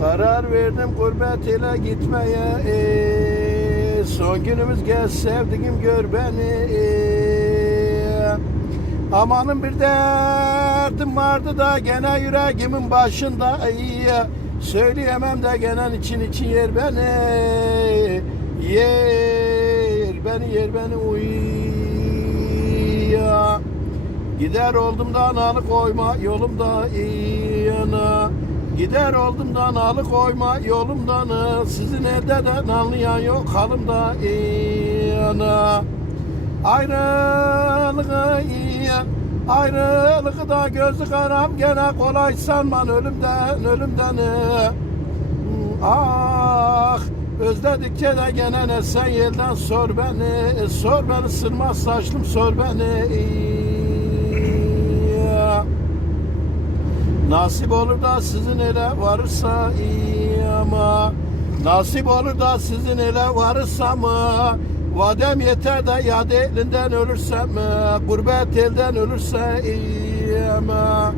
Karar verdim gurbet ile gitmeye. Ee, Son günümüz gel sevdiğim gör beni. Ee. Amanın bir derdim vardı da gene yüreğimin başında. Ee. Söyleyemem de gene için için yer beni. Yer beni yer beni uy. Ya Gider oldumdan alıkoyma yolumda. Yana Gider oldumdan alıkoyma yolumdan Sizin elden anlayan yok halımda yana Ayrılığı Ayrılığı da gözü karam gene kolay sanman ölümden ölümden. Ah özledikçe de gene ne sen yelden sor beni Sor beni sırmaz saçlım sor beni Nasip olur da sizin ele varırsa iyi ama. Nasip olur da sizin ele varırsa mı? Vadem yeter de yad elinden ölürsem Gurbet elden ölürse iyi ama.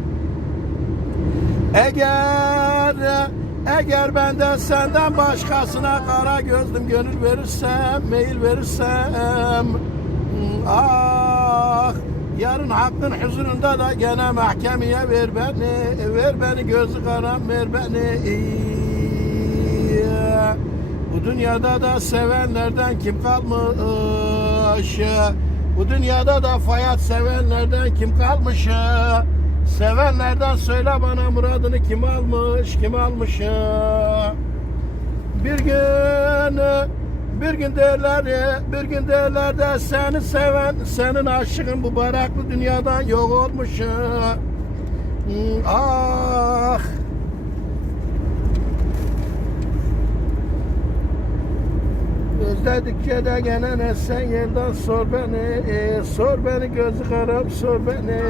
Eğer eğer ben de senden başkasına kara gözlüm gönül verirsem, meyil verirsem Ah yarın hakkın huzurunda da gene mahkemeye ver beni Ver beni gözü karam ver beni Bu dünyada da sevenlerden kim kalmış? Bu dünyada da fayat sevenlerden kim kalmış? Sevenlerden söyle bana muradını kim almış, kim almış? Bir gün, bir gün derler, bir gün derler de seni seven, senin aşığın bu baraklı dünyadan yok olmuş. Ah! Özledikçe de gene ne sen yerden sor beni, sor beni gözü karam sor beni.